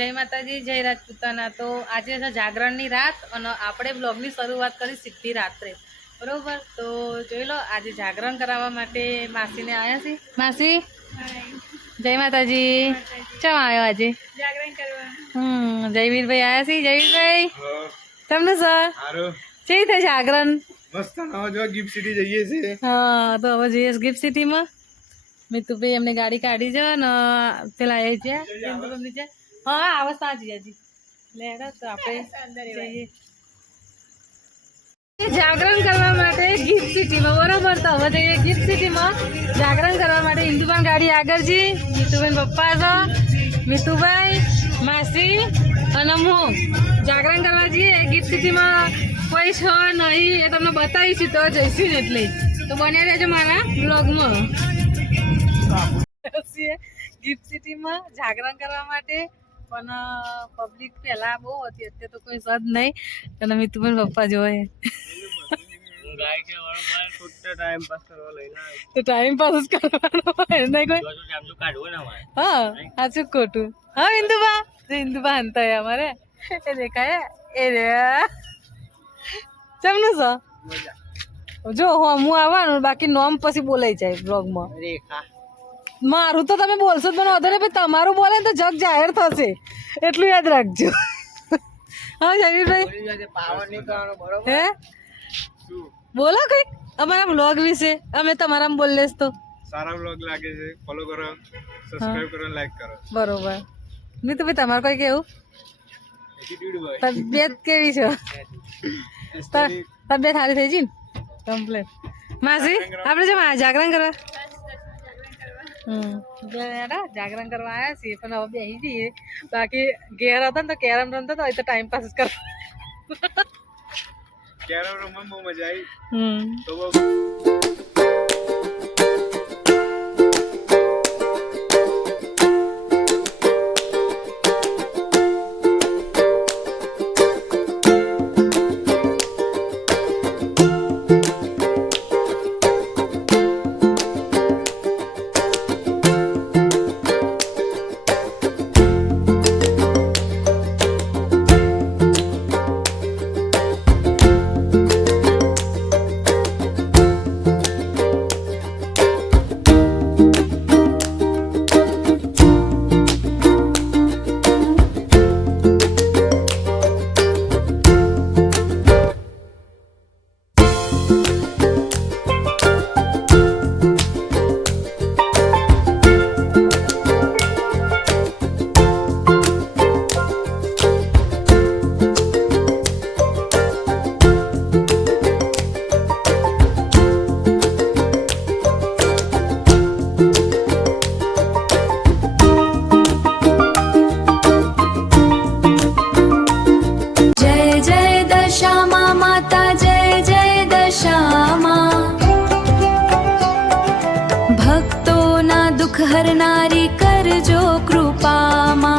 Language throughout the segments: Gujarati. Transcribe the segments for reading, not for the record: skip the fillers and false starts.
જય માતાજી, જય રાજપૂતાના। તો આજે છે જાગરણની રાત અને આપણે બ્લોગની શરૂઆત કરી સીધી રાત્રે, બરોબર। તો જોઈ લો, આજે જાગરણ કરાવવા માટે માસીને આવ્યા છે। માસી જય માતાજી, ચમ આવ્યો આજે જાગરણ કરવા? જયવીરભાઈ આવ્યા છે। જયવીરભાઈ તમને સર કેવી થાય જાગરણ? મસ્ત નવા ગિફ્ટ સિટી જઈએ છે। હા, તો હવે જઈએ ગિફ્ટ સિટીમાં। મિતુભાઈ એમને ગાડી કાઢી છે ને પેલા એ છે નીચે। હા, અવસ્થા જીજાજી લેડો તો આપણે જઈએ જાગરણ કરવા માટે ગિફ્ટ સિટીમાં, બરોબર। તો હવે જઈએ ગિફ્ટ સિટીમાં જાગરણ કરવા માટે। ઇન્દુબાન ગાડી આગળ જી, મિતુભાઈ પપ્પા છો, મિતુભાઈ, માસી અને હું જાગરણ કરવા જઈએ ગિફ્ટ સિટીમાં। કોઈ છે નહીં એ તમને બતાવીશું તો જઈશું ને, એટલે તો બન્યા રહેજો મારા બ્લોગમાં। ગિફ્ટ સિટીમાં જાગરણ કરવા માટે, પણ પબ્લિક પહેલા બહુ હતી, અત્યારે તો કોઈ સદ નહીં। અને મિતુભાઈ પપ્પા જોવે તો ટાઈમ પાસ જ કરવાનો હોય નહીં કોઈ। હા, સાચું ખોટું? હા ઇન્દુબા, ઇન્દુબા હંતા અમારે એ દેખાય એ રે ચમનું છો જો હું આવવાનું, બાકી નોમ પછી બોલાઈ જાય બ્લોગમાં। મારું તો તમે બોલશો જ મને વધારે, ભાઈ તમારું બોલે ને તો જગ જાહેર થશે, એટલું યાદ રાખજો। હા જયવીરભાઈ હે બોલો કઈક અમારા બ્લોગ વિશે, અમે તમારામાં બોલે તો સારા બ્લોગ લાગે છે, ફોલો કરો, સબસ્ક્રાઇબ કરો, લાઈક કરો, બરોબર। નહીં તો ભાઈ તમારે કઈ કેવું? તબિયત કેવી છે? તબિયત સારી થઈ ગઈ ને કમ્પ્લેટ? માસી આપણે જો જાગરણ કરવા જાગરણ કરવા આવ્યા છીએ, પણ હવે બેસી જઈએ। બાકી ઘેર હતા ને તો કેરમ રમતો તો તો ટાઈમ પાસ જ કરો। કેરમ રમવામાં બહુ મજા આવી। તો हरनारी करजो कृपामा,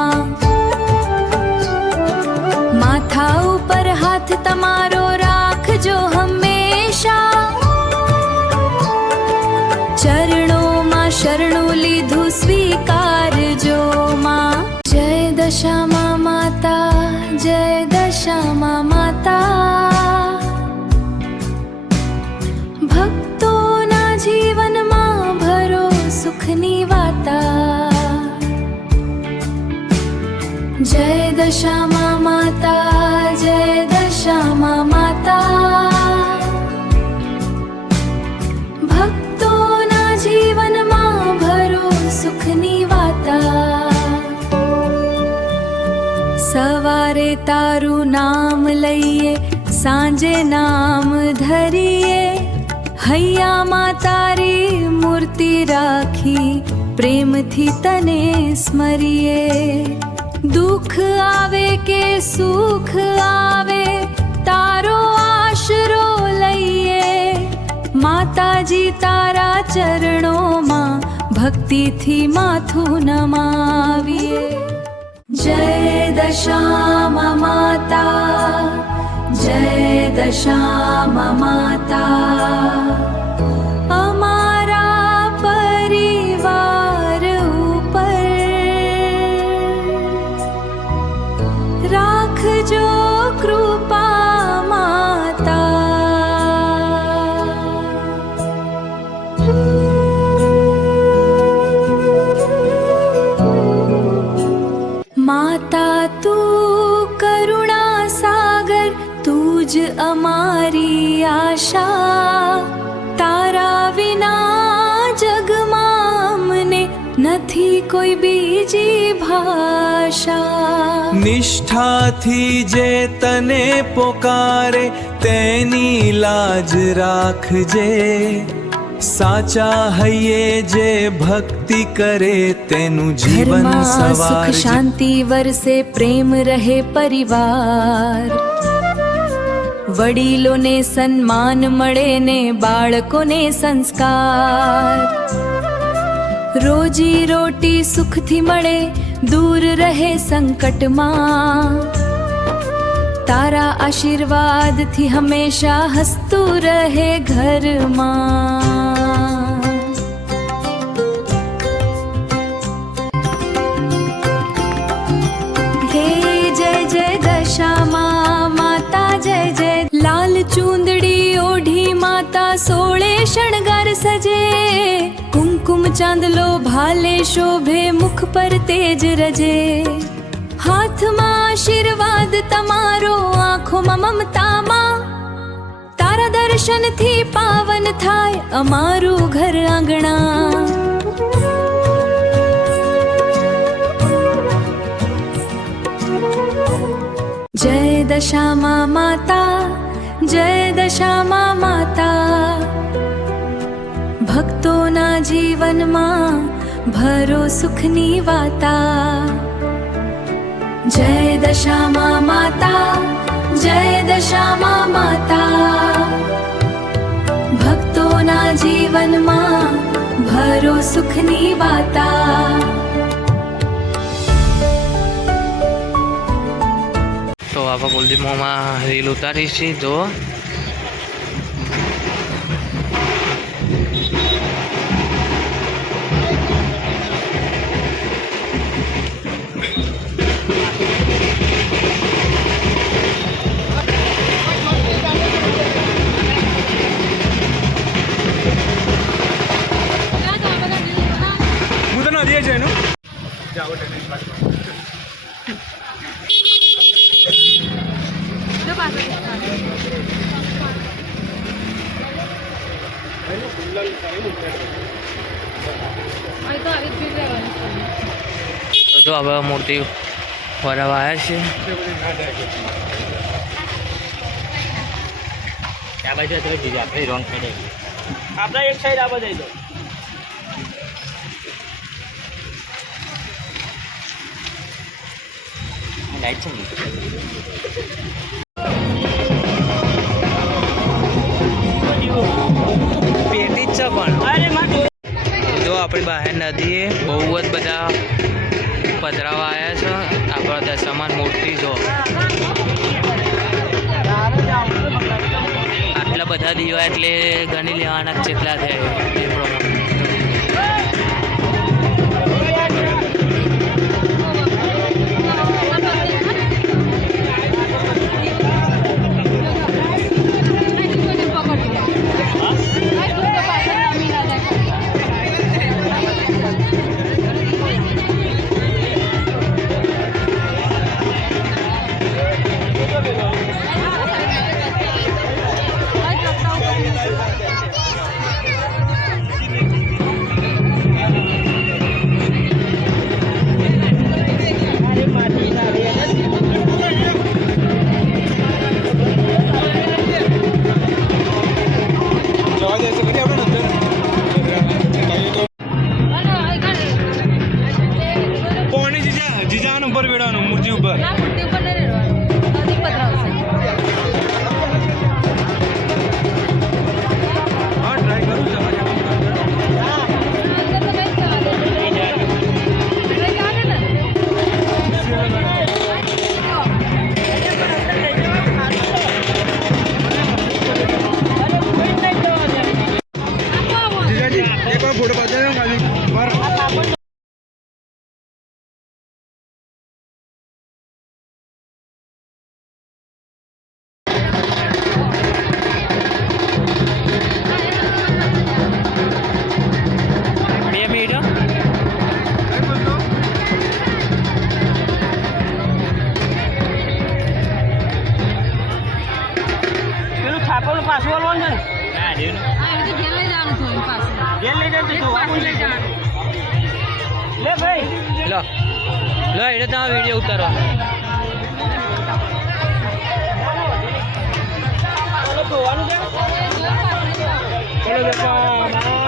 माथा ઉપર હાથ તમારો રાખજો હંમેશા। ચરણોમાં શરણું લીધું સ્વીકારજો માં। જય દશામાં માતા, જય દશામાં માતા। ભક્તોના જીવનમાં ભરો સુખની વાતા। જય દશામાં માતા, જય દશામાં માતા। ભક્તોના જીવનમાં ભરો સુખની વાતા। સવારે તારું નામ લઈએ, સાંજે નામ ધરીએ, હૈયામાં તારી મૂર્તિ રાખી, પ્રેમથી તને સ્મરીએ। દુઃખ આવે કે સુખ આવે, તારો આશરો લઈએ, માતાજી તારા ચરણોમાં ભક્તિથી માથું નમાવીએ। જય દશામાં માતા, જય દશામાં માતા। અમારા પરિવાર ઉપર કોઈ બીજી ભાષા. નિષ્ઠાથી જે તને પોકારે તેની લાજ રાખજે. સાચા હૈયે જે ભક્તિ કરે તેનું જીવન ઘરમાં સુખ સવારજે. શાંતિ વરસે, પ્રેમ રહે પરિવાર. વડીલોને સન્માન મળે ને બાળકોને સંસ્કાર. રોજી રોટી સુખથી મળે, દૂર રહે સંકટમાં. તારા આશીર્વાદથી હંમેશા હસતું રહે ઘરમાં. હે જય જય દશામાં માતા, જય જય. લાલ ચૂંદડી ઓઢી માતા, સોળે શણગાર સજે. કુમકુમ ચાંદલો ભાલે શોભે, મુખ પર તેજ રજે. હાથમાં આશીર્વાદ તમારો, આંખોમાં મમતામાં. તારા દર્શનથી પાવન થાય અમારું ઘર આંગણા. જય દશામાં માતા, જય દશામાં માતા. ભક્તોના જીવનમાં ભરો સુખની વાતા. જય દશામાં માતા, જય દશામાં માતા. ભક્તોના જીવનમાં ભરો સુખની વાતા. તો આપણે કુલદીપમાં રીલ ઉતારી છે જો. હું તો નદીએ છે એનું જાઓ ટેનિસ બાજુ. તો જો હવે મૂર્તિ વરાવા આવ્યા છે. આપણે એક સાઈડ આવા જઈ દો. પેટી જ છે પણ અરે માં જો આપણી બહાર નદીએ બહુ જ બધા પધરાવા આવ્યા છે. આપણા દશામાન મૂર્તિ જો આટલા બધા દીવા એટલે ગણી લેવાના જ જેટલા થાય એ પ્રમાણે. લે ભાઈ લો લો એટલે તમારો વિડીયો ઉતારવાનો ચાલો ધોવાનું છે ચલો બાપા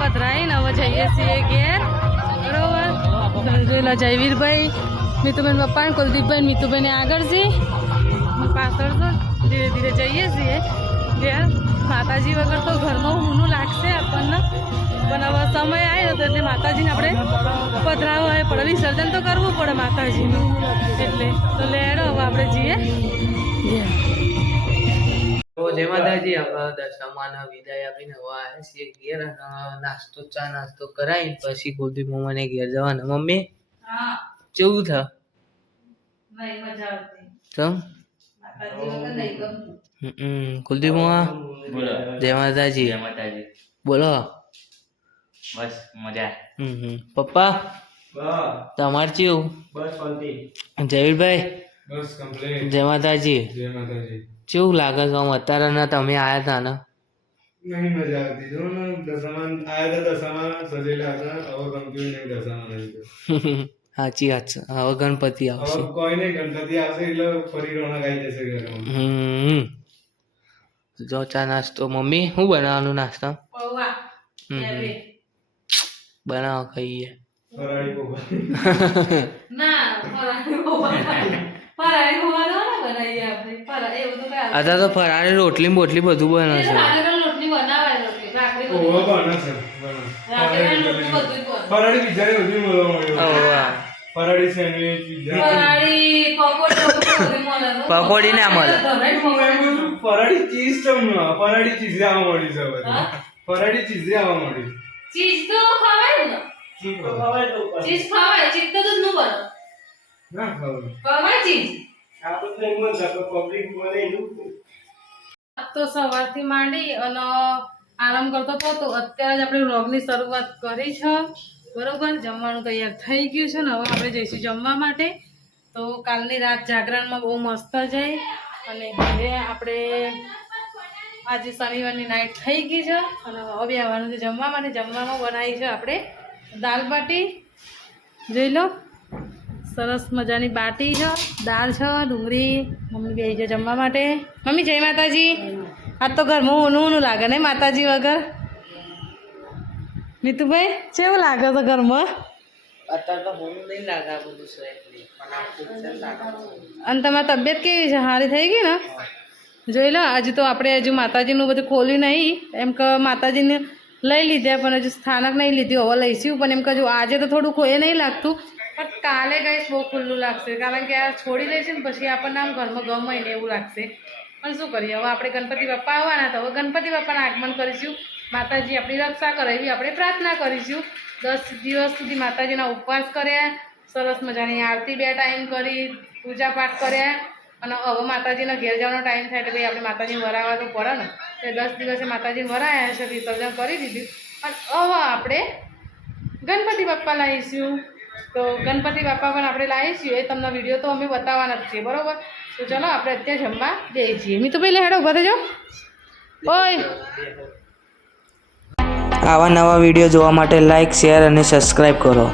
પધરાઈને હવે જઈએ છીએ ઘેર બરોબર જોઈ લો જયવીરભાઈ મીતુબેન પપ્પા કુલદીપભાઈ મીતુભાઈને આગળ છે પાછળ તો ધીરે ધીરે જઈએ છીએ ઘેર માતાજી વગર તો ઘરમાં ઊનું લાગશે આપણને પણ હવે સમય આવ્યો તો એટલે માતાજીને આપણે પધરાવવા હોય પડે વિસર્જન તો કરવું પડે માતાજીનું એટલે તો લેડો હવે આપણે જઈએ ઘેર તો જય માતાજી આપણે દશામાના વિદાય આપીને હવે આવ્યા છીએ ઘેર નાસ્તો ચા નાસ્તો કરાવીને પછી કુલદીપ મમ્મીને ઘેર જવાના મમ્મી હા કેવું થા નહીં મજા આવતી તમ માતાજી વગર નહીં ગમતું કુલદીપ મમ્મા બોલો જય માતાજી જય માતાજી બોલો બસ મજા પપ્પા વાહ તમારે કેવું બસ શાંતિ જયવીરભાઈ બસ કમ્પ્લીટ જય માતાજી જય માતાજી કેવું લાગે છે આમ અત્યારે ના તમે આયા હતા ને નહીં મજા આવતી જો ને દશામાન આયા હતા દશામાન સજેલા હતા હવે ગમતું નહીં દશામાન આવી ગયું સાચી વાત છે હવે ગણપતિ આવશે હવે કોઈ નહીં ગણપતિ આવશે એટલે ફરી રોનક આવી જશે ઘરમાં જો ચા નાસ્તો મમ્મી શું બનાવવાનું નાસ્તા પૌવા બે બનાવો ખાઈએ ફરાળી પોપા ના ફરાળી પૌવા ફરાળી પૌવા ના બનાવીએ આપણે ફરાળી એવું તો કઈ અત્યારે તો ફરાળી રોટલી બોટલી બધું બને છે રાજગરાની રોટલી બનાવાય રોટલી ભાખરી બધું પોવા બને છે રાજગરાની રોટલી બધું જ બને. ફરાળી બીજાને બધું મળવા મળ્યું ઓવા. ફરાળી સેન્ડવીચ પીઝા ફરાળી પકોડી બધું મળે તો. પકોડી ના મળે. ફરાળી ચીઝ તમને ફરાળી ચીઝ આવવા મળી છે બધી હા? ફરાળી ચીઝ આવવા મળી ચીઝ તો ખવાય ને શું ખબર? ચીઝ ખવાય ચીઝ તો દૂધનું બને ના ખબર ખવાય ચીઝ આપણે મન સાથે પબ્લિક બોલે તો સવારથી માંડી અને આરામ કરતો હતો તો અત્યારે જ આપણે વ્લોગની શરૂઆત કરી છે બરોબર જમવાનું તૈયાર થઈ ગયું છે ને હવે આપણે જઈશું જમવા માટે તો કાલની રાત જાગરણમાં બહુ મસ્ત જાય અને હવે આપણે આજે શનિવારની નાઇટ થઈ ગઈ છે અને હવે આવવાનું છે જમવા માટે જમવામાં બનાવી છે આપણે દાલ બાટી જોઈ લો સરસ મજાની બાટી છે દાળ છે ડુંગળી મમ્મી બે છે જમવા માટે મમ્મી જય માતાજી આજ તો ઘરમાં ઊનું ઊનું લાગે ને માતાજી વગર નીતુભાઈ કેવું લાગે છે ઘરમાં અત્યારે તો હું નહીં લાગે આ બધું છે એટલે પણ આ પિક્ચર લાગે અને તમારી તબિયત કેવી છે સારી થઈ ગઈ ને જોઈ લો હજુ તો આપણે હજુ માતાજીનું બધું ખોલ્યું નહીં એમ કે માતાજીને લઈ લીધા પણ હજુ સ્થાનક નહીં લીધું હવે લઈશું પણ એમ કે હજુ આજે તો થોડું એ નહીં લાગતું પણ કાલે ગાઈસ બહુ ખુલ્લું લાગશે કારણ કે આ છોડી લઈશું ને પછી આપણને આમ ઘરમાં ગમે ને એવું લાગશે પણ શું કરીએ હવે આપણે ગણપતિ બાપ્પા આવવાના તો હવે ગણપતિ બાપ્પાના આગમન કરીશું માતાજી આપણી રક્ષા કરે એવી આપણે પ્રાર્થના કરીશું 10 દિવસ સુધી માતાજીના ઉપવાસ કર્યા સરસ મજાની આરતી 2 ટાઈમ કરી પૂજા પાઠ કર્યા અને હવે માતાજીના ઘેર જવાનો ટાઈમ થાય એટલે ભાઈ આપણે માતાજીને વરાવવા તો પડે ને એટલે 10 દિવસે માતાજીને વરાયા છે વિસર્જન કરી દીધું અને હવે આપણે ગણપતિ બાપ્પા લાવીશું તો ગણપતિ બાપ્પા પણ આપણે લાવીશું એ તમને વિડીયો તો અમે બતાવવાના જ છીએ બરાબર તો ચલો આપણે અત્યારે જમવા જઈએ છીએ મી તો પહેલાં હેડો ઉભા થજો ઓય આવા નવા વિડીયો જોવા માટે લાઈક, શેર અને સબસ્ક્રાઈબ કરો.